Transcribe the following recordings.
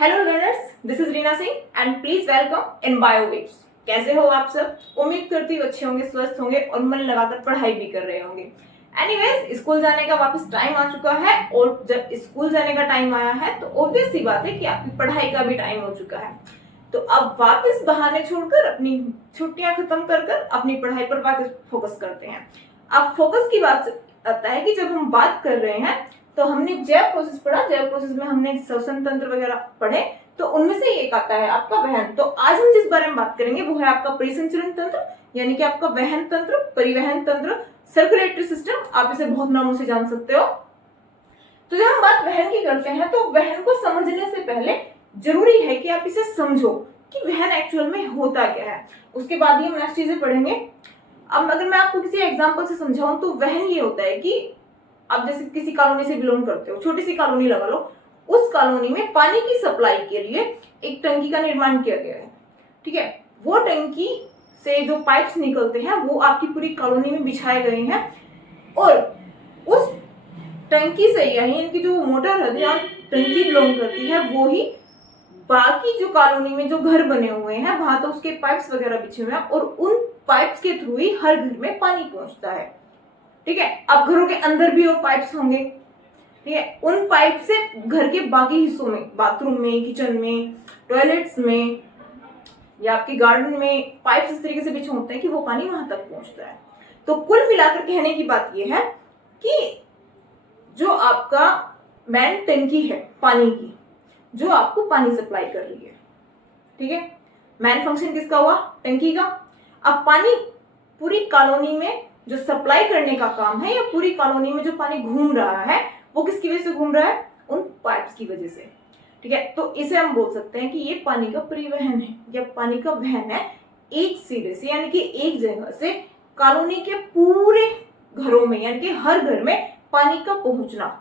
Hello learners, this is Reena Singh and please welcome in Biowaves. कैसे हो आप सब? उम्मीद करती हूँ अच्छे होंगे, स्वस्थ होंगे और मन लगाकर पढ़ाई भी कर रहे होंगे। एनीवेज, स्कूल जाने का वापस टाइम आ चुका है और जब स्कूल जाने का टाइम आया है तो ऑब्वियस सी बात है कि आपकी पढ़ाई का भी टाइम हो चुका है। तो अब वापस बहाने छोड़कर अपनी छुट्टियां खत्म कर अपनी पढ़ाई पर वापस फोकस करते हैं। अब फोकस की बात आता है कि जब हम बात कर रहे हैं तो हमने जैव प्रोसेस पढ़ा, जैव प्रोसेस में हमने श्वसन तंत्र वगैरह पढ़े, तो उनमें से एक आता है आपका वहन। तो आज हम जिस बारे में बात करेंगे वो है आपका परिसंचरण तंत्र, यानी कि आपका वहन तंत्र, परिवहन तंत्र, सर्कुलेटरी सिस्टम, आप इसे बहुत नामों से जान सकते हो। तो जब हम बात वहन की करते हैं तो वहन को समझने से पहले जरूरी है कि आप इसे समझो कि वहन एक्चुअल में होता क्या है। उसके बाद ही हम नेक्स्ट चीजें पढ़ेंगे। अब अगर मैं आपको किसी एग्जांपल से समझाऊं तो वहन ये होता है कि आप जैसे किसी कॉलोनी से बिलोंग करते हो, छोटी सी कॉलोनी लगा लो, उस कॉलोनी में पानी की सप्लाई के लिए एक टंकी का निर्माण किया गया है। ठीक है, वो टंकी से जो पाइप्स निकलते हैं वो आपकी पूरी कॉलोनी में बिछाए गए हैं और उस टंकी से यानी इनकी जो मोटर है जहाँ टंकी बिलोंग करती है वो ही बाकी जो कॉलोनी में जो घर बने हुए हैं वहां तो उसके पाइप्स वगैरह बिछे हुए हैं और उन पाइप्स के थ्रू ही हर घर में पानी पहुंचता है। ठीक है, अब घरों के अंदर भी और पाइप्स होंगे। ठीक है, उन पाइप से घर के बाकी हिस्सों में, बाथरूम में, किचन में, टॉयलेट्स में या आपके गार्डन में पाइप्स इस तरीके से बिछे होते हैं कि वो पानी वहां तक पहुंचता है। तो कुल मिलाकर कहने की बात यह है कि जो आपका मेन टंकी है पानी की, जो आपको पानी सप्लाई कर रही है, ठीक है, मेन फंक्शन किसका हुआ? टंकी का। अब पानी पूरी कॉलोनी में जो सप्लाई करने का काम है या पूरी कॉलोनी में जो पानी घूम रहा है वो किसकी वजह से घूम रहा है? उन पाइप्स की वजह से। ठीक है, तो इसे हम बोल सकते हैं कि ये पानी का परिवहन है या पानी का वहन है, एक सिरे से यानी कि एक जगह से कॉलोनी के पूरे घरों में यानी कि हर घर में पानी का पहुंचना,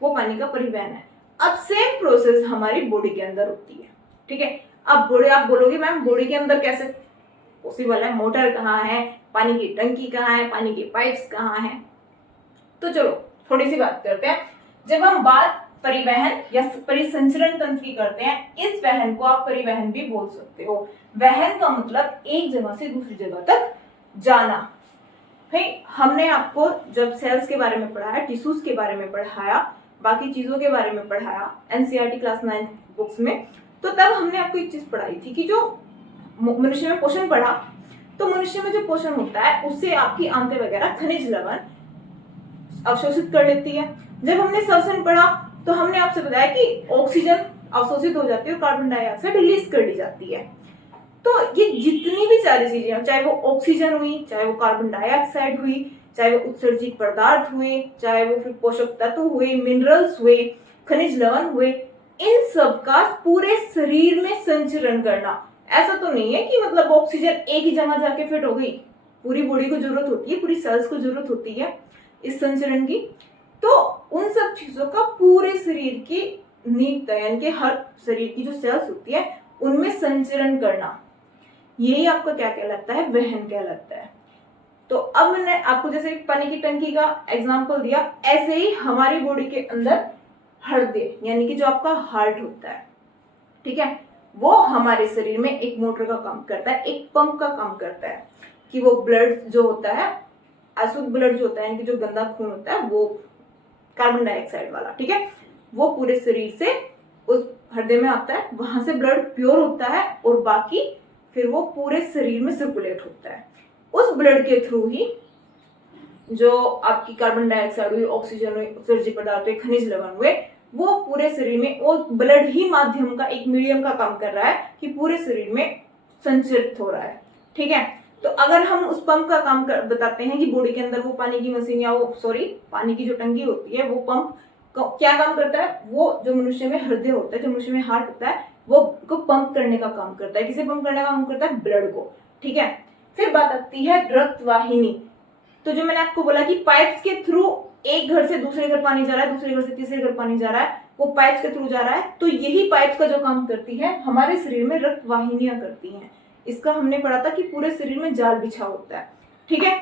वो पानी का परिवहन है। अब सेम प्रोसेस हमारी बॉडी के अंदर होती है। ठीक है, अब बॉडी, आप बोलोगे मैम बॉडी के अंदर कैसे पॉसिबल है? मोटर कहाँ है, पानी की टंकी कहाँ है, पानी के पाइप्स कहाँ है? तो चलो थोड़ी सी बात करते हैं। जब हम बात परिवहन या परिसंचरण तंत्र की करते हैं, इस वहन को आप परिवहन भी बोल सकते हो। वहन का मतलब एक जगह से दूसरी जगह तक जाना। भाई हमने आपको जब सेल्स के बारे में पढ़ाया, टिश्यूज के बारे में पढ़ाया, बाकी चीजों के बारे में पढ़ाया एनसीईआरटी क्लास 9 बुक्स में, तो तब हमने आपको एक चीज पढ़ाई थी कि जो मनुष्य में पोषण पढ़ा, तो मनुष्य में जो पोषण होता है उससे आपकी आंतें वगैरह खनिज लवण अवशोषित कर लेती है। जब हमने श्वसन पढ़ा तो हमने आपसे बताया कि ऑक्सीजन अवशोषित हो जाती है और कार्बन डाइऑक्साइड रिलीज कर दी जाती है। तो ये जितनी भी सारी चीजें, चाहे वो ऑक्सीजन हुई, चाहे वो कार्बन डाइऑक्साइड हुई, चाहे वो उत्सर्जित पदार्थ हुए, चाहे वो फिर पोषक तत्व हुए, मिनरल्स हुए, खनिज लवण हुए, इन सब का पूरे शरीर में संचरण करना। ऐसा तो नहीं है कि मतलब ऑक्सीजन एक ही जगह जाके फिट हो गई, पूरी बॉडी को जरूरत होती है, पूरी सेल्स को जरूरत होती है इस संचरण की। तो उन सब चीजों का पूरे शरीर की नींव यानी कि हर शरीर की जो सेल्स होती है उनमें संचरण करना, यही आपका क्या कहलाता है? वहन कहलाता है। तो अब मैंने आपको जैसे पानी की टंकी का एग्जांपल दिया, ऐसे ही हमारी बॉडी के अंदर हृदय यानी कि जो आपका हार्ट होता है, ठीक है, वो हमारे शरीर में एक मोटर का काम करता है, एक पंप का काम करता है कि वो ब्लड जो होता है, अशुद्ध ब्लड जो होता है, यानी कि जो गंदा खून होता है, वो कार्बन डाइऑक्साइड वाला, ठीक है, वो पूरे शरीर से उस हृदय में आता है, वहां से ब्लड प्योर होता है और बाकी फिर वो पूरे शरीर में सर्कुलेट होता है। उस ब्लड के थ्रू ही जो आपकी कार्बन डाइऑक्साइड हुई, ऑक्सीजन हुई, उत्सर्जित पदार्थ हुए, खनिज लवण हुए, वो पूरे शरीर में, और ब्लड ही माध्यम का, एक मीडियम का काम कर रहा है कि पूरे शरीर में संचरित हो रहा है। ठीक है, तो अगर हम उस पंप का काम बताते हैं कि बॉडी के अंदर वो पानी की मशीन या वो पानी की जो टंकी होती है, वो पंप क्या काम करता है? वो जो मनुष्य में हृदय होता है, जो मनुष्य में हार्ट होता है, वो को पंप करने का काम करता है। किसे पंप करने का काम करता है? ब्लड को। ठीक है, फिर बात आती है रक्त वाहिनी। तो जो मैंने आपको बोला कि पाइप्स के थ्रू एक घर से दूसरे घर पानी जा रहा है, दूसरे घर से तीसरे घर पानी जा रहा है, वो पाइप्स के थ्रू जा रहा है, तो यही पाइप्स का जो काम करती है हमारे शरीर में रक्त वाहिनियां करती हैं। इसका हमने पढ़ा था कि पूरे शरीर में जाल बिछा होता है। ठीक है,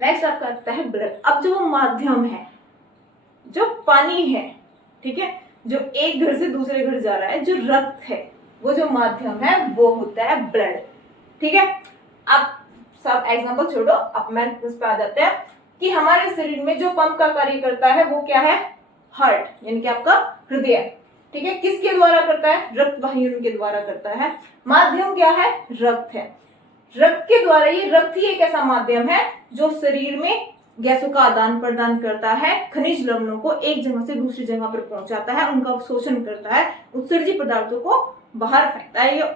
नेक्स्ट आपका आता है ब्लड। अब जो माध्यम है, जो पानी है, ठीक है, जो एक घर से दूसरे घर जा रहा है, जो रक्त है, वो जो माध्यम है वो होता है ब्लड। ठीक है, आप सब एग्जांपल छोड़ो, अब मैं उस पर आ जाते हैं कि हमारे शरीर में जो पंप का कार्य करता है वो क्या है, हार्ट, यानी कि आपका हृदय। ठीक है, किसके द्वारा करता है, रक्त वाहिनी के द्वारा करता है। माध्यम क्या है, रक्त है। रक्त के द्वारा, ये रक्त ही एक ऐसा माध्यम है जो शरीर में गैसों का आदान प्रदान करता है, खनिज लवणों को एक जगह से दूसरी जगह पर पहुंचाता है, उनका अवशोषण करता है, उत्सर्जित पदार्थों को बाहर फेंकता है, ये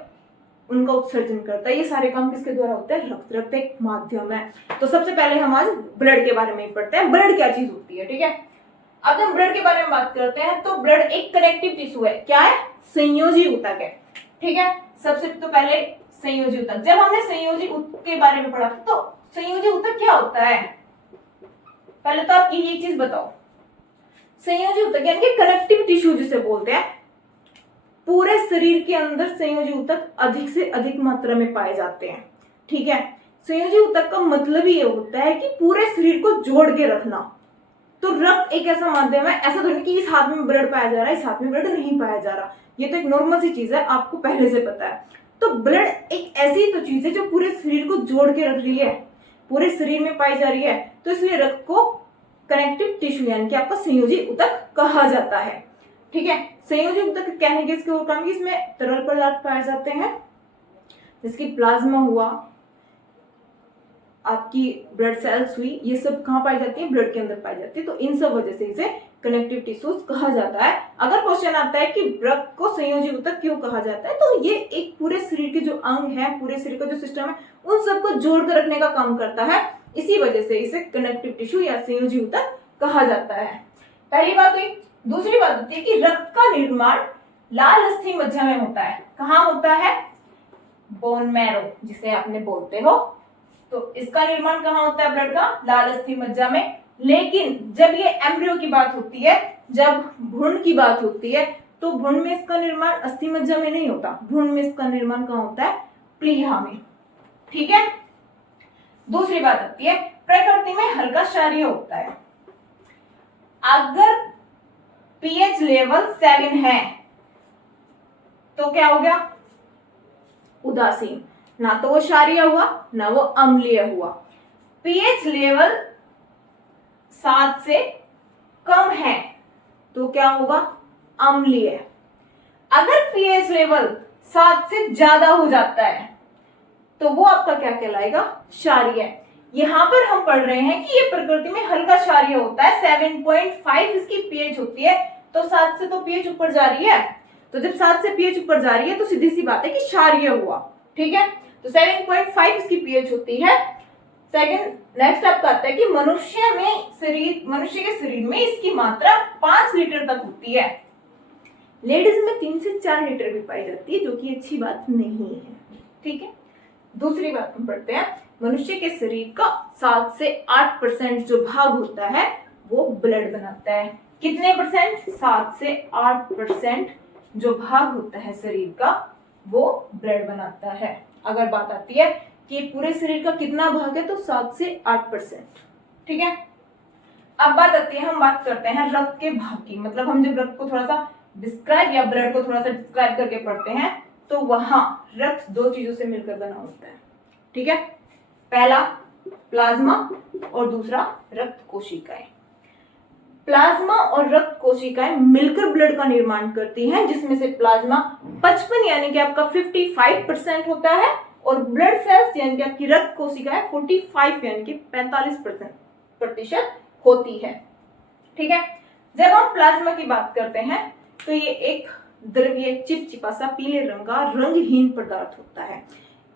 उनका उत्सर्जन करता है। ये सारे काम किसके द्वारा होते हैं, रक्त। रक्त एक माध्यम है। तो सबसे पहले हम आज ब्लड के बारे में पढ़ते हैं, ब्लड क्या चीज होती है। ठीक है, अब जब ब्लड के बारे में बात करते हैं तो ब्लड एक कनेक्टिव टिश्यू है। क्या है, संयोजी ऊतक है। ठीक है, सबसे तो पहले संयोजी ऊतक, जब हमने संयोजी ऊतक के बारे में पढ़ा तो संयोजी ऊतक क्या होता है, पहले तो आप ये चीज बताओ। संयोजी ऊतक यानी कि कनेक्टिव टिश्यू जिसे बोलते हैं, पूरे शरीर के अंदर संयोजी ऊतक अधिक से अधिक मात्रा में पाए जाते हैं। ठीक है, संयोजी ऊतक का मतलब ये होता है कि पूरे शरीर को जोड़ के रखना। तो रक्त एक ऐसा माध्यम है, ऐसा तो नहीं कि इस हाथ में ब्लड पाया जा रहा है, इस हाथ में ब्लड नहीं पाया जा रहा, ये तो एक नॉर्मल सी चीज है, आपको पहले से पता है। तो ब्लड एक ऐसी तो चीज है जो पूरे शरीर को जोड़ के रख रही है, पूरे शरीर में पाई जा रही है। तो इसलिए रक्त को कनेक्टिव टिश्यू यानी कि आपका संयोजी ऊतक कहा जाता है। ठीक है, संयोजी ऊतक कहने के इसके और काम की, इसमें तरल पदार्थ पाए जाते हैं, जिसकी प्लाज्मा हुआ, आपकी ब्लड सेल्स हुई, ये सब कहाँ पाई जाती है, ब्लड के अंदर पाई जाती है। तो इन सब वजह से इसे कनेक्टिव टिश्यूज कहा जाता है। अगर क्वेश्चन आता है कि रक्त को संयोजी ऊतक क्यों कहा जाता है, तो ये एक पूरे शरीर के जो अंग है, पूरे शरीर का जो सिस्टम है, उन सबको जोड़कर रखने का काम करता है। इसी वजह से इसे कनेक्टिव टिश्यू या संयोजी ऊतक कहा जाता है। पहली बात हुई। दूसरी बात होती है कि रक्त का निर्माण लाल अस्थि मज्जा में होता है। कहाँ होता है, बोन मैरो जिसे आपने बोलते हो, तो इसका निर्माण कहाँ होता है ब्लड का, लाल अस्थि मज्जा में। लेकिन जब ये एम्ब्रियो की बात होती है, जब भ्रूण की बात होती है, तो भ्रूण में इसका निर्माण अस्थि मज्जा में नहीं होता, भ्रूण में इसका निर्माण कहाँ होता है, प्लीहा में। ठीक है, दूसरी बात आती है, प्रकृति में हल्का क्षारीय होता है। अगर पीएच लेवल 7 है तो क्या हो गया, उदासीन, ना तो वो क्षारीय हुआ ना वो अम्लीय हुआ। पीएच लेवल 7 से कम है तो क्या होगा, अम्लीय। अगर पीएच लेवल 7 से ज्यादा हो जाता है तो वो आपका क्या कहलाएगा, क्षारीय। यहां पर हम पढ़ रहे हैं कि ये प्रकृति में हल्का क्षारीय होता है, 7.5 इसकी पीएच होती है। तो 7 से तो पीएच ऊपर जा रही है, तो जब 7 से पीएच ऊपर जा रही है तो सीधी सी बात है कि क्षारीय हुआ। ठीक है, तो 7.5 इसकी पीएच होती है। सेकंड, नेक्स्ट आपका आता है कि मनुष्य के शरीर में इसकी मात्रा 5 लीटर तक होती है। लेडीज में 3 से 4 लीटर भी पाई जाती है, जो कि अच्छी बात नहीं है। ठीक है, दूसरी बात हम पढ़ते हैं, मनुष्य के शरीर का 7 से 8% जो भाग होता है वो ब्लड बनाता है। कितने परसेंट, 7 से 8% जो भाग होता है शरीर का वो ब्लड बनाता है। अगर बात आती है कि पूरे शरीर का कितना भाग है, तो 7 से 8%। ठीक है, अब बात आती है, हम बात करते हैं रक्त के भाग की। मतलब हम जब रक्त को थोड़ा सा डिस्क्राइब या ब्लड को थोड़ा सा डिस्क्राइब करके पढ़ते हैं तो वहां रक्त 2 चीजों से मिलकर बना होता है। ठीक है, पहला प्लाज्मा और दूसरा रक्त कोशिकाएं। प्लाज्मा और रक्त कोशिकाएं मिलकर ब्लड का निर्माण करती हैं, जिसमें से प्लाज्मा 55 यानी कि आपका 55% होता है, और ब्लड सेल्स यानी कि आपकी रक्त कोशिकाएं 45 यानी कि 45% होती है। ठीक है, जब हम प्लाज्मा की बात करते हैं तो ये एक द्रव्य चिपचिपा सा पीले रंग का रंगहीन पदार्थ होता है।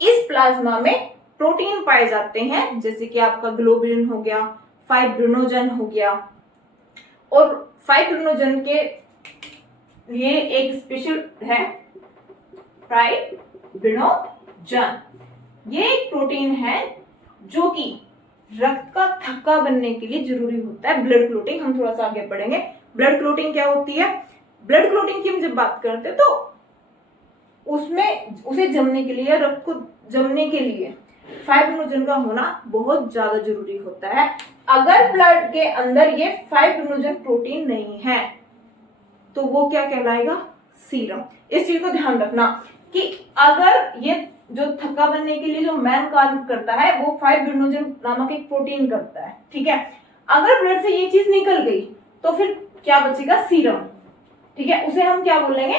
इस प्लाज्मा में प्रोटीन पाए जाते हैं, जैसे कि आपका ग्लोबुलिन हो गया, फाइब्रिनोजन हो गया, और फाइब्रिनोजन के लिए एक स्पेशल है फाइब्रिनोजन। ये एक प्रोटीन है जो कि रक्त का थक्का बनने के लिए जरूरी होता है। ब्लड क्लोटिंग हम थोड़ा सा आगे पढ़ेंगे। ब्लड क्लोटिंग क्या होती है, ब्लड क्लोटिंग की हम जब बात करते हैं तो उसमें उसे जमने के लिए या रक्त को जमने के लिए फाइब्रिनोजन का होना बहुत ज्यादा जरूरी होता है। अगर ब्लड के अंदर ये फाइब्रिनोजन प्रोटीन नहीं है तो वो क्या कहलाएगा, सीरम। इस चीज को ध्यान रखना कि अगर ये जो थक्का बनने के लिए जो मैन काम करता है वो 5-ब्यूनोजन नामक एक प्रोटीन करता है, ठीक है। अगर ब्लड से ये चीज निकल गई तो फिर क्या बचेगा, सीरम, ठीक है। उसे हम क्या बोलेंगे,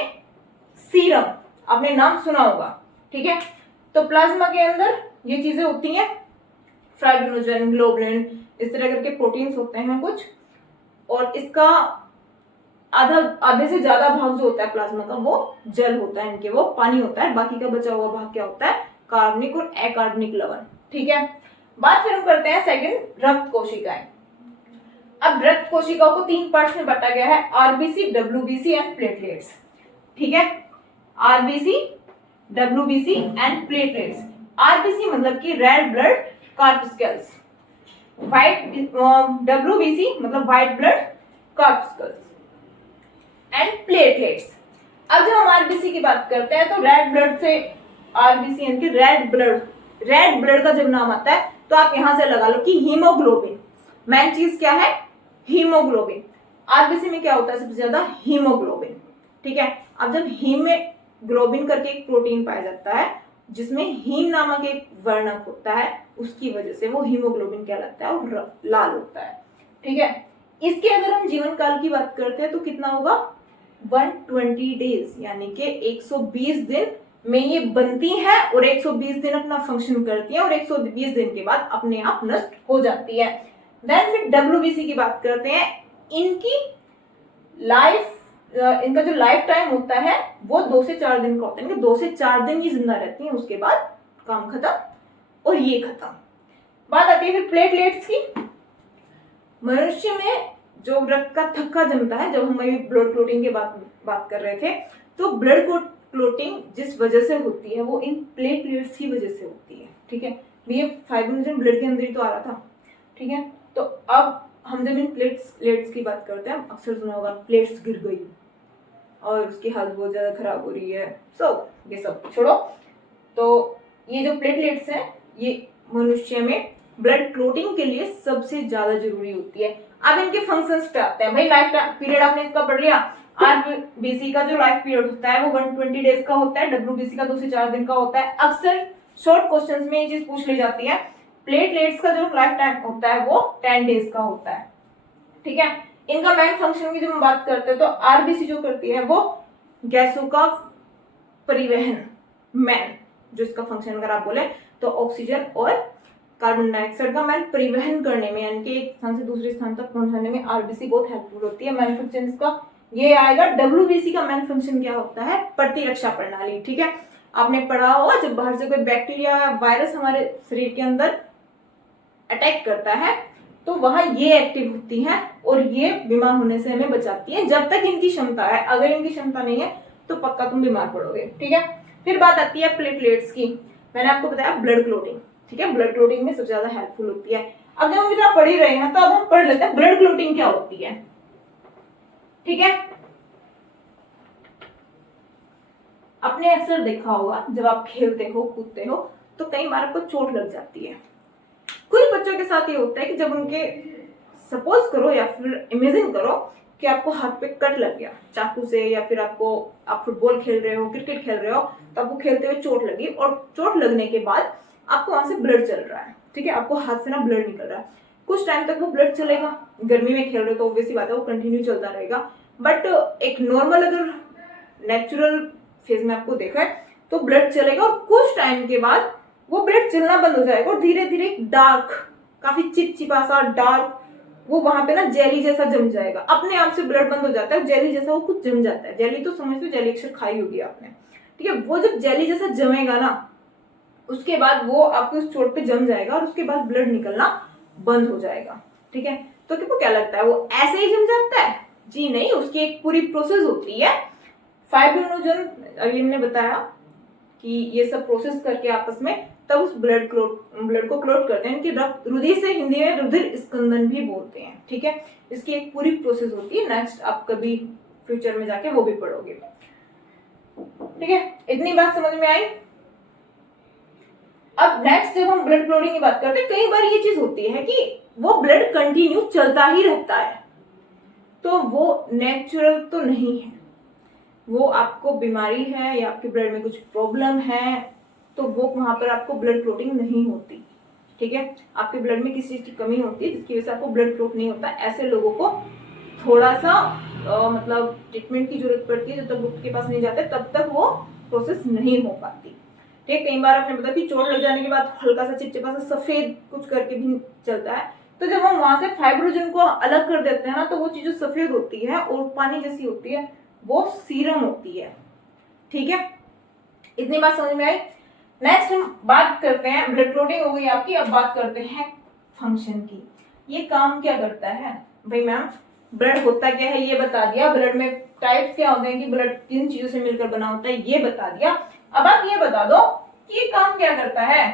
सीरम। आपने नाम सुना होगा, ठीक है। तो प्लाज्मा के अंदर ये चीजें होती हैं, फाइब्रिनोजन, ग्लोबुलिन, इस तरह करके प्रोटीन्स होते हैं कुछ, और इसका आधे से ज्यादा भाग जो होता है प्लाज्मा का वो जल होता है, इनके वो पानी होता है। बाकी का बचा हुआ भाग क्या होता है, कार्बनिक और अकार्बनिक लवण, ठीक है। बात फिर हम करते हैं सेकंड, रक्त कोशिकाएं। अब रक्त कोशिकाओं को 3 पार्ट्स में बांटा गया है, आरबीसी, डब्ल्यूबीसी एंड प्लेटलेट्स, ठीक है। RBC, WBC and platelets. RBC मतलब कि रेड ब्लड कॉर्पस्कल्स, व्हाइट, डब्ल्यूबीसी मतलब व्हाइट ब्लड कॉर्पस्कल्स एंड प्लेटलेट्स। अब जब हम आरबीसी की बात करते हैं तो रेड ब्लड से आरबीसी यानी कि रेड ब्लड का जब नाम आता है तो आप यहां से लगा लो कि हीमोग्लोबिन, मेन चीज क्या है, हीमोग्लोबिन। आरबीसी में क्या होता है सबसे ज्यादा, हीमोग्लोबिन, ठीक है। अब जब हीमोग्लोबिन करके एक प्रोटीन पाया जाता है जिसमें हीम नामक एक वर्णक होता है, उसकी वजह से वो हीमोग्लोबिन कहलाता है और लाल होता है, ठीक है। इसके अगर हम जीवन काल की बात करते हैं तो कितना होगा, 120 डेज, यानी कि 120 दिन में ये बनती है और 120 दिन अपना फंक्शन करती है और 120 दिन के बाद अपने आप नष्ट हो जाती है। देन फिर डब्ल्यूबीसी की बात करते हैं। इनकी इनका जो लाइफ टाइम होता है वो 2 से 4 दिन का होता है, 2 से 4 दिन ये जिंदा रहती हैं, उसके बाद काम खत्म और ये खत्म। बात आती है फिर प्लेटलेट्स की। मनुष्य में जो रक्त का थक्का जमता है, जब हम ब्लड क्लोटिंग की बात कर रहे थे, तो ब्लड क्लोटिंग जिस वजह से होती है वो इन प्लेटलेट्स की वजह से होती है, ठीक है। ये फाइब्रिनोजन ब्लड के अंदर ही तो आ रहा था, ठीक है। तो अब हम जब इन प्लेट्स की बात करते हैं, अक्सर सुना होगा प्लेट्स गिर गई और उसकी हालत बहुत ज्यादा खराब हो रही है, ये सब छोड़ो। तो ये जो प्लेटलेट्स हैं ये मनुष्य में ब्लड क्लोटिंग के लिए सबसे ज्यादा जरूरी होती है। अब इनके फंक्शंस पे आते हैं। भाई लाइफ पीरियड आपने इसका पढ़ लिया। आरबीसी का जो लाइफ पीरियड होता है वो 120 डेज का होता है, डब्ल्यूबीसी का 2 से 4 दिन का होता है। अक्सर शॉर्ट क्वेश्चंस में ये चीज पूछ ली जाती है। प्लेटलेट्स का जो लाइफ टाइम होता है वो 10 डेज का होता है, ठीक है। इनका मेन फंक्शन की जब हम बात करते हैं तो आरबीसी जो करती है वो गैसों का परिवहन, मैन जो इसका फंक्शन अगर आप बोले तो ऑक्सीजन और कार्बन डाइऑक्साइड का मैन परिवहन करने में, यानी कि एक स्थान से दूसरे स्थान तक पहुंचाने में आरबीसी बहुत हेल्पफुल होती है। मैन फंक्शन इसका ये आएगा। डब्ल्यूबीसी का मैन फंक्शन क्या होता है, प्रतिरक्षा प्रणाली, ठीक है। आपने पढ़ा होगा जब बाहर से कोई बैक्टीरिया या वायरस हमारे शरीर के अंदर अटैक करता है तो वहां ये एक्टिव होती है और ये बीमार होने से हमें बचाती है, जब तक इनकी क्षमता है। अगर इनकी क्षमता नहीं है तो पक्का तुम बीमार पड़ोगे, ठीक है। फिर बात आती है प्लेटलेट्स की। मैंने आपको बताया ब्लड क्लोटिंग, ठीक है, ब्लड क्लोटिंग में सबसे ज्यादा हेल्पफुल होती है। अब जब हम इतना पढ़ ही रहे हैं तो अब हम पढ़ लेते हैं ब्लड क्लोटिंग क्या होती है, ठीक है। आपने अक्सर देखा होगा जब आप खेलते हो कूदते हो तो कई बार आपको चोट लग जाती है। कुछ बच्चों के साथ ये होता है कि जब उनके, सपोज करो या फिर इमेजिन करो कि आपको हाथ पे कट लग गया चाकू से, या फिर आप फुटबॉल खेल रहे हो, क्रिकेट खेल रहे हो, तो आपको खेलते हुए चोट लगी और चोट लगने के बाद आपको वहां से ब्लड चल रहा है, ठीक है। आपको हाथ से ना ब्लड निकल रहा है, कुछ टाइम तक वो ब्लड चलेगा। गर्मी में खेल रहे हो तो ऑब्वियसली बात है वो कंटिन्यू चलता रहेगा। बट एक नॉर्मल अगर नेचुरल फेज में आपको देखा है तो ब्लड चलेगा और कुछ टाइम के बाद वो ब्लड चलना बंद हो जाएगा और धीरे धीरे डार्क, काफी चिपचिपा सा डार्क, वो वहां पे ना जेली जैसा जम जाएगा। अपने आप से ब्लड बंद हो जाता है, जेली जैसा वो कुछ जम जाता है। जेली तो समझ लो, जेली अक्सर खाई होगी आपने, ठीक है। वो जब जेली जैसा जमेगा ना उसके बाद वो आपके उस चोट पे जम जाएगा और उसके बाद ब्लड निकलना बंद हो जाएगा, ठीक है। तो किसको क्या लगता है वो ऐसे ही जम जाता है? जी नहीं, उसकी एक पूरी प्रोसेस होती है। फाइब्रिनोजन, अभी हमने बताया कि ये सब प्रोसेस करके आपस में तब उस ब्लड को क्लोट करते हैं। इनकी रुधिर से हिंदी में रुधिर स्कंदन भी बोलते हैं, ठीक है। इसकी एक पूरी प्रोसेस होती है। नेक्स्ट आप कभी फ्यूचर में जाके वो भी पढ़ोगे, ठीक है। इतनी बात समझ में आई। अब नेक्स्ट जब हम ब्लड क्लोटिंग की बात करते हैं, कई बार ये चीज होती है कि वो ब्लड कंटिन्यू चलता ही रहता है, तो वो नेचुरल तो नहीं है, वो आपको बीमारी है या आपके ब्लड में कुछ प्रॉब्लम है, तो वो वहां पर आपको ब्लड क्लोटिंग नहीं होती। ठीक है, आपके ब्लड में किसी चीज की कमी होती है जिसकी वजह से आपको ब्लड क्लोट नहीं होता। ऐसे लोगों को थोड़ा सा मतलब ट्रीटमेंट की जरूरत पड़ती है, जब तक डॉक्टर के पास नहीं जाते तब तक वो प्रोसेस नहीं हो पाती। ठीक, कई बार आपने बताया कि चोट लग जाने के बाद हल्का सा चिपचिपा सा सफेद कुछ करके भी चलता है, तो जब हम वहां से फाइब्रोजन को अलग कर देते हैं ना, तो वो चीज जो सफेद होती है और पानी जैसी होती है वो सीरम होती है। ठीक है, इतनी बात समझ में आई। नेक्स्ट हम बात करते हैं, ब्लड क्लोटिंग हो गई आपकी, अब बात करते हैं फंक्शन की। ये काम क्या करता है भाई मैम? ब्लड होता क्या है ये बता दिया, ब्लड में टाइप्स क्या होते हैं कि ब्लड किन चीजों से मिलकर बना होता है ये बता दिया। अब आप ये बता दो कि ये काम क्या करता है।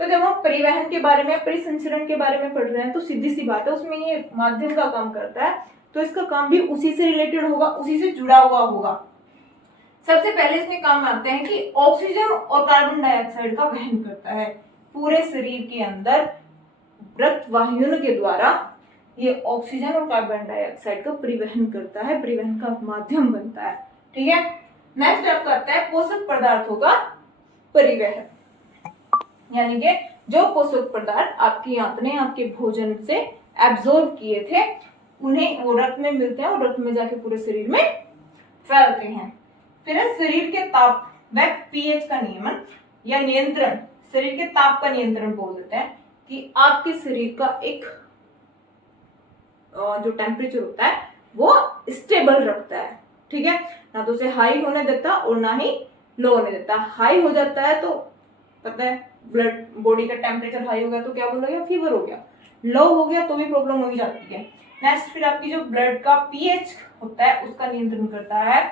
तो जब हम परिवहन के बारे में, परिसंचरण के बारे में पढ़ रहे हैं तो सीधी सी बात है, उसमें ये माध्यम का काम करता है, तो इसका काम भी उसी से रिलेटेड होगा, उसी से जुड़ा हुआ होगा। सबसे पहले इसमें काम आते हैं कि ऑक्सीजन और कार्बन डाइऑक्साइड का वहन करता है पूरे शरीर के अंदर। रक्त वाहिनियों के द्वारा ये ऑक्सीजन और कार्बन डाइऑक्साइड का परिवहन करता है, परिवहन का माध्यम बनता है। ठीक है, नेक्स्ट आपका आता है पोषक पदार्थों का परिवहन, यानी कि जो पोषक पदार्थ आपकी आंत ने आपके भोजन से एब्जॉर्ब किए थे उन्हें वो रक्त में मिलते हैं और रक्त में जाके पूरे शरीर में फैलते हैं। फिर शरीर के ताप व पीएच का नियमन या नियंत्रण, शरीर के ताप का नियंत्रण बोल देते हैं कि आपके शरीर का एक जो टेम्परेचर होता है वो स्टेबल रखता है। ठीक है, ना तो उसे हाई होने देता और ना ही लो होने देता। हाई हो जाता है तो पता है ब्लड बॉडी का टेम्परेचर हाई हो गया तो क्या बोला गया, फीवर हो गया। लो हो गया तो भी प्रॉब्लम हो ही जाती है। नेक्स्ट फिर आपकी जो ब्लड का पीएच होता है उसका नियंत्रण करता है।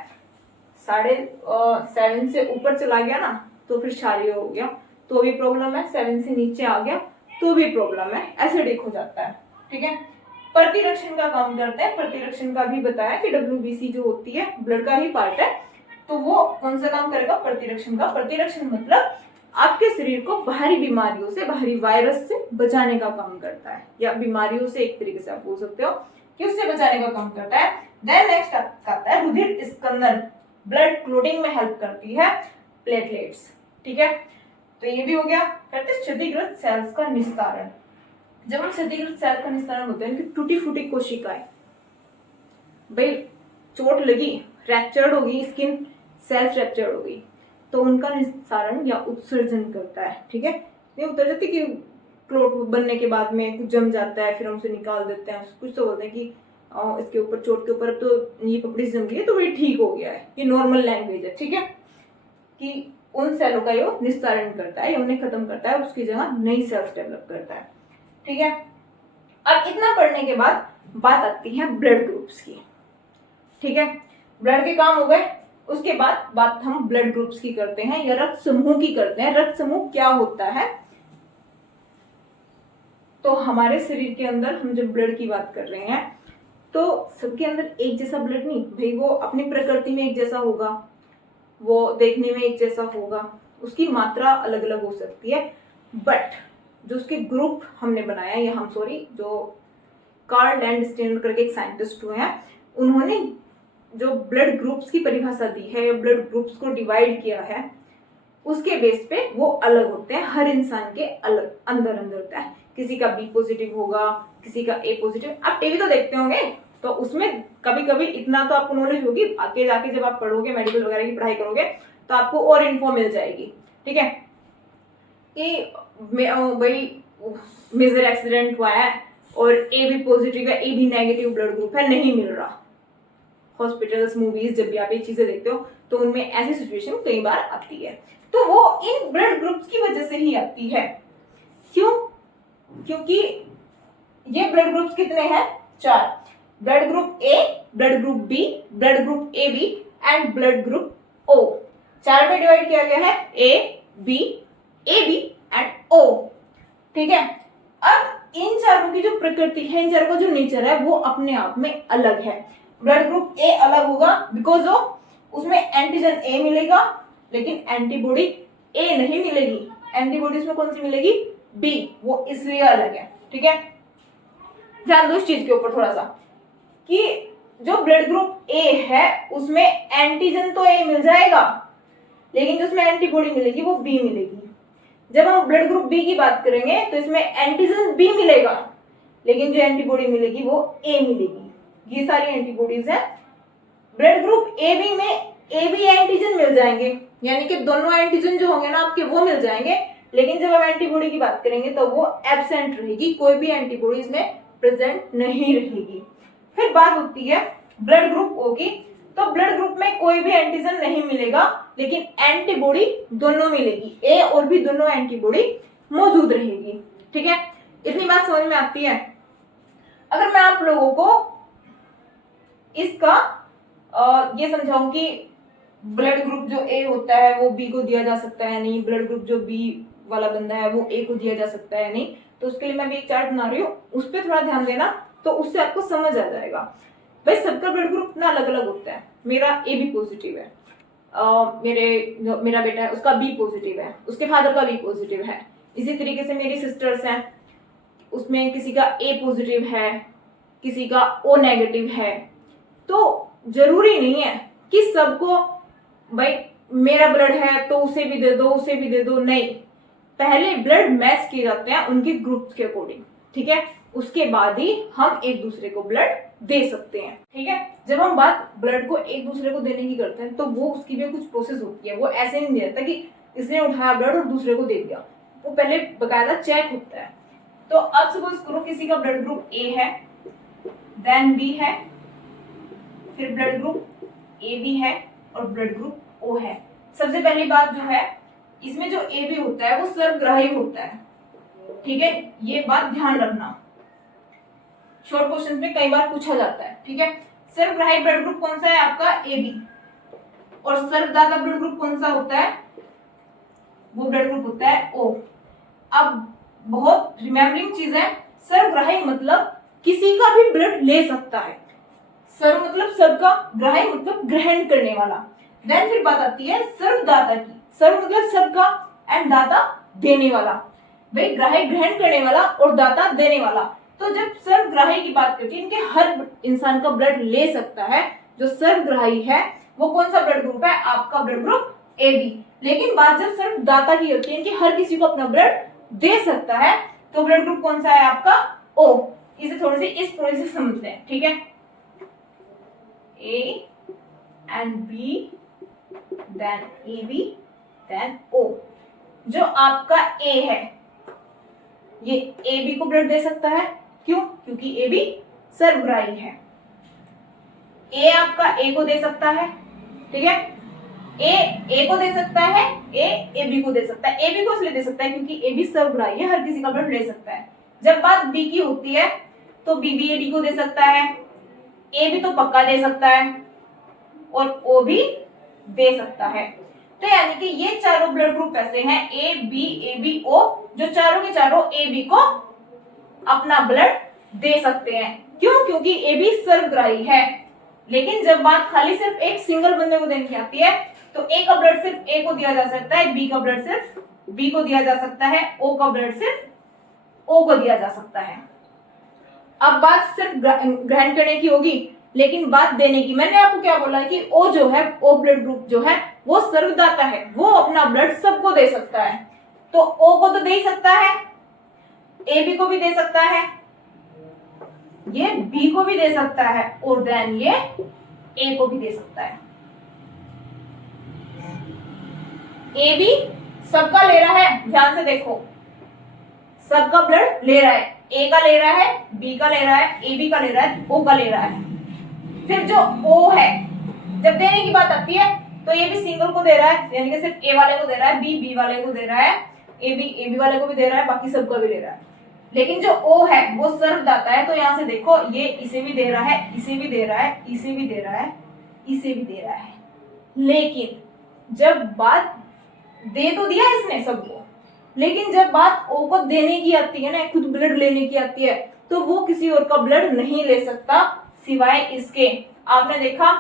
7.5 से ऊपर चला गया ना तो फिर क्षारीय हो गया तो भी प्रॉब्लम है, 7 से नीचे आ गया तो भी प्रॉब्लम है, एसिडिक हो जाता है। ठीक है, प्रतिरक्षण का काम करते हैं। प्रतिरक्षण का भी बताया कि WBC जो होती है ब्लड का ही पार्ट है, तो वो कौन सा काम करेगा, प्रतिरक्षण का। प्रतिरक्षण मतलब आपके शरीर को बाहरी बीमारियों से, बाहरी वायरस से बचाने का काम करता है, या बीमारियों से एक तरीके से आप बोल सकते हो कि उससे बचाने का काम करता है। देन नेक्स्ट आता है रुधिर स्कंदन, ब्लड क्लोटिंग में हेल्प करती है प्लेटलेट्स। ठीक है, तो ये भी हो गया। कहते हैं क्षतिग्रस्त सेल्स का निस्तारण। जब हम क्षतिग्रस्त सेल का निस्तारण होते हैं कि टूटी फूटी कोशिकाएं, भाई चोट लगी, फ्रैक्चर्ड होगी स्किन, सेल फ्रैक्चर्ड होगी, तो उनका निस्तारण या उत्सर्जन करता है। ठीक है, ये उतर जाती कि क्लोट बनने के बाद में कुछ जम जाता है फिर हम उसे निकाल देते हैं। कुछ तो बोलते हैं कि इसके ऊपर, चोट के ऊपर तो ये पपड़ी जम गई है तो ये ठीक हो गया है, ये नॉर्मल लैंग्वेज है। ठीक है, कि उन सेलों का ये निस्तारण करता है या उन्हें खत्म करता है, उसकी जगह नई सेल्स डेवलप करता है। ठीक है, अब इतना पढ़ने के बाद बात आती है ब्लड ग्रुप्स की। ठीक है, ब्लड के काम हो गए, उसके बाद बात हम ब्लड ग्रुप्स की करते हैं या रक्त समूह की करते हैं। रक्त समूह क्या होता है, तो हमारे शरीर के अंदर हम जब ब्लड की बात कर रहे हैं तो सबके अंदर एक जैसा ब्लड नहीं भाई, वो अपनी प्रकृति में एक जैसा होगा, वो देखने में एक जैसा होगा, उसकी मात्रा अलग अलग हो सकती है, बट जो उसके ग्रुप हमने बनाया, या हम सॉरी जो कार्ल लैंडस्टेनर करके एक साइंटिस्ट हुए हैं, उन्होंने जो ब्लड ग्रुप्स की परिभाषा दी है या ब्लड ग्रुप्स को डिवाइड किया है, उसके बेस पे वो अलग होते हैं। हर इंसान के अलग अंदर अंदर होता है, किसी का बी पॉजिटिव होगा, किसी का ए पॉजिटिव। आप टीवी तो देखते होंगे तो उसमें कभी कभी इतना तो आपको नॉलेज होगी, आगे जाके जब आप पढ़ोगे, मेडिकल वगैरह की पढ़ाई करोगे तो आपको और इन्फो मिल जाएगी। ठीक है, कि भाई मेजर एक्सीडेंट हुआ है और ए बी पॉजिटिव है, A B negative blood group है, नहीं मिल रहा। हॉस्पिटल्स, मूवीज जब भी आप ये चीजें देखते हो तो उनमें ऐसी सिचुएशन कई बार आती है, तो वो इन ब्लड ग्रुप्स की वजह से ही आती है। क्यों? क्योंकि ये ब्लड ग्रुप्स कितने हैं, 4। Blood group A, blood group B, blood group A B and blood group O. 4 में डिवाइड किया गया है, ए बी एंड ओ। ठीक है, अब इन चारों की जो प्रकृति है, इन चारों का जो नेचर है वो अपने आप में अलग है। ब्लड ग्रुप ए अलग होगा बिकॉज ऑफ उसमें एंटीजन ए मिलेगा लेकिन एंटीबॉडी ए नहीं मिलेगी। एंटीबॉडी उसमें कौन सी मिलेगी, बी, वो इसलिए अलग है। ठीक है, ध्यान दो इस चीज के ऊपर थोड़ा सा कि जो ब्लड ग्रुप ए है उसमें एंटीजन तो ए मिल जाएगा, लेकिन जो उसमें एंटीबॉडी मिलेगी वो बी मिलेगी। जब हम ब्लड ग्रुप बी की बात करेंगे तो इसमें एंटीजन बी मिलेगा, लेकिन जो एंटीबॉडी मिलेगी वो ए मिलेगी। ये सारी एंटीबॉडीज है। ब्लड ग्रुप ए बी में ए बी एंटीजन मिल जाएंगे, यानी कि दोनों एंटीजन जो होंगे ना आपके वो मिल जाएंगे, लेकिन जब हम एंटीबॉडी की बात करेंगे तो वो एब्सेंट रहेगी, कोई भी एंटीबॉडी इसमें प्रेजेंट नहीं रहेगी। फिर बात होती है ब्लड ग्रुप ओ की, तो ब्लड ग्रुप में कोई भी एंटीजन नहीं मिलेगा, लेकिन एंटीबॉडी दोनों मिलेगी, ए और बी दोनों एंटीबॉडी मौजूद रहेगी। ठीक है, इतनी बात समझ में आती है। अगर मैं आप लोगों को इसका ये समझाऊं कि ब्लड ग्रुप जो ए होता है वो बी को दिया जा सकता है नहीं, ब्लड ग्रुप जो बी वाला बंदा है वो ए को दिया जा सकता है नहीं, तो उसके लिए मैं भी एक चार्ट बना रही हूँ, उस पर थोड़ा ध्यान देना, तो उससे आपको समझ आ जाएगा। भाई सबका ब्लड ग्रुप ना अलग अलग होता है। मेरा ए बी पॉजिटिव है, मेरा बेटा है उसका बी पॉजिटिव है, उसके फादर का बी पॉजिटिव है। इसी तरीके से मेरी सिस्टर्स हैं, उसमें किसी का ए पॉजिटिव है, किसी का ओ नेगेटिव है। तो जरूरी नहीं है कि सबको भाई मेरा ब्लड है तो उसे भी दे दो, उसे भी दे दो, नहीं। पहले ब्लड मैच किए जाते हैं उनके ग्रुप्स के अकॉर्डिंग, ठीक है, उसके बाद ही हम एक दूसरे को ब्लड दे सकते हैं। ठीक है, जब हम बात ब्लड को एक दूसरे को देने की करते हैं तो वो उसकी भी कुछ प्रोसेस होती है, वो ऐसे नहीं देता कि इसने उठाया ब्लड और दूसरे को दे दिया, वो पहले बकायदा चेक होता है। तो अब सपोज करो किसी का ब्लड ग्रुप ए है, देन बी है, फिर ब्लड ग्रुप ए बी है और ब्लड ग्रुप ओ है। सबसे पहली बात जो है, इसमें जो ए बी होता है वो सर्वग्राही होता है। ठीक है, ये बात ध्यान रखना, शॉर्ट क्वेश्चन में कई बार पूछा जाता है। ठीक है, सर्वग्राही ब्लड ग्रुप कौन सा है आपका, ए बी, और सर्वदाता ब्लड ग्रुप कौन सा होता है, वो ब्लड ग्रुप होता है ओ। अब बहुत रिमेम्बरिंग चीज है, सर्वग्राही मतलब किसी का भी ब्लड ले सकता है, सर्व मतलब सबका, ग्राही मतलब ग्रहण करने वाला। देन फिर बात आती है सर्वदाता की, सर्व मतलब सबका एंड दाता देने वाला। भाई ग्राही ग्रहण करने वाला और दाता देने वाला। तो जब सर्वग्राही की बात करती है, इनके हर इंसान का ब्लड ले सकता है। जो सर्वग्राही है वो कौन सा ब्लड ग्रुप है, आपका ब्लड ग्रुप ए बी। लेकिन बात जब सर्वदाता की होती है, इनके हर किसी को अपना ब्लड दे सकता है, तो ब्लड ग्रुप कौन सा है आपका, ओ। इसे थोड़ी सी इस तरह से समझते हैं। ठीक है, A and B, then AB, then O। जो आपका A है ये AB को ब्लड दे सकता है, क्यों, क्योंकि AB सर्वग्राही है। A आपका A को दे सकता है, ठीक है, A को दे सकता है, A B को दे सकता है। AB को इसलिए दे सकता है क्योंकि AB सर्वग्राही है, हर किसी का ब्लड ले सकता है। जब बात B की होती है तो B भी AB को दे सकता है, ए भी तो पक्का दे सकता है और ओ भी दे सकता है। तो यानी कि ये चारों ब्लड ग्रुप ऐसे हैं, ए बी ओ, जो चारों के चारों ए बी को अपना ब्लड दे सकते हैं। क्यों, क्योंकि ए बी सर्वग्राही है। लेकिन जब बात खाली सिर्फ एक सिंगल बंदे को देने की आती है, तो ए का ब्लड सिर्फ ए को दिया जा सकता है, बी का ब्लड सिर्फ बी को दिया जा सकता है, ओ का ब्लड सिर्फ ओ को दिया जा सकता है। अब बात सिर्फ ग्रहण करने की होगी, लेकिन बात देने की, मैंने आपको क्या बोला है कि ओ जो है, ओ ब्लड ग्रुप जो है वो सर्वदाता है, वो अपना ब्लड सबको दे सकता है। तो ओ को तो दे ही सकता है, ए बी को भी दे सकता है, ये बी को भी दे सकता है, और देन ये ए को भी दे सकता है। ए बी सबका ले रहा है, ध्यान से देखो, सबका ब्लड ले रहा है, ए का ले रहा है, बी का ले रहा है, ए बी का ले रहा है, ओ का ले रहा है। फिर जो ओ है, जब देने की बात आती है तो ये भी सिंगल को दे रहा है, यानी कि सिर्फ ए वाले को दे रहा है, बी वाले को दे रहा है, ए बी वाले को भी दे रहा है, बाकी सबको भी ले रहा है। लेकिन जो ओ है वो सर्वदाता है, तो यहां से देखो ये इसे भी दे रहा है, इसे भी दे रहा है, इसे भी दे रहा है, इसे भी दे रहा है। लेकिन जब बात दे तो दिया इसने सबको, लेकिन जब बात ओ को देने की आती है ना, खुद ब्लड लेने की आती है, तो वो किसी और का ब्लड नहीं ले सकता सिवाय इसके। आपने देखा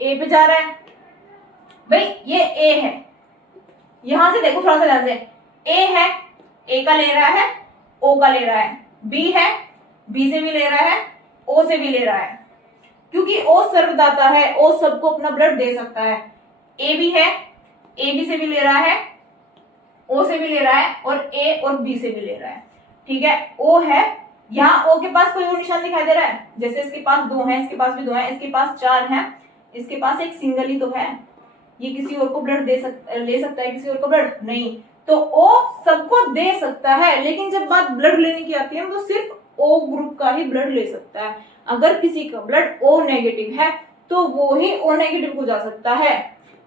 ए पे जा रहा है, भाई ये ए है, यहां से देखो थोड़ा सा ध्यान से, ए है, ए का ले रहा है, ओ का ले रहा है, बी है, बी से भी ले रहा है, ओ से भी ले रहा है, क्योंकि ओ सर्वदाता है, ओ सबको अपना ब्लड दे सकता है। ए भी है, ए बी से भी ले रहा है, ओ से भी ले रहा है, और ए और बी से भी ले रहा है। ठीक है, ओ है, यहाँ ओ के पास कोई और निशान दिखाई दे रहा है? जैसे इसके पास 2 है, इसके पास भी 2 है, इसके पास 4 है, इसके पास एक सिंगल ही तो है। ये किसी और को ब्लड ले सकता है किसी और को ब्लड? नहीं। तो ओ सबको दे सकता है, लेकिन जब बात ब्लड लेने की आती है तो सिर्फ ओ ग्रुप का ही ब्लड ले सकता है। अगर किसी का ब्लड ओ नेगेटिव है तो वो ही ओ नेगेटिव को जा सकता है।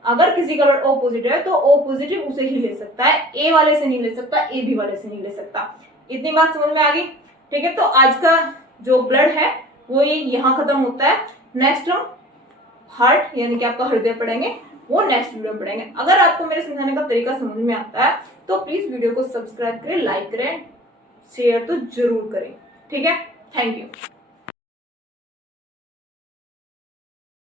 अगर किसी का ब्लड ओ पॉजिटिव है तो ओ पॉजिटिव उसे ही ले सकता है, ए वाले से नहीं ले सकता, ए बी वाले से नहीं ले सकता। इतनी बात समझ में आ गई? ठीक है, तो आज का जो ब्लड है वो ये यहाँ खत्म होता है। नेक्स्ट हम हार्ट यानी कि आपका हृदय पढ़ेंगे, वो नेक्स्ट वीडियो में पढ़ेंगे। अगर आपको मेरे समझाने का तरीका समझ में आता है तो प्लीज वीडियो को सब्सक्राइब करें, लाइक करें, शेयर तो जरूर करें। ठीक है, थैंक यू।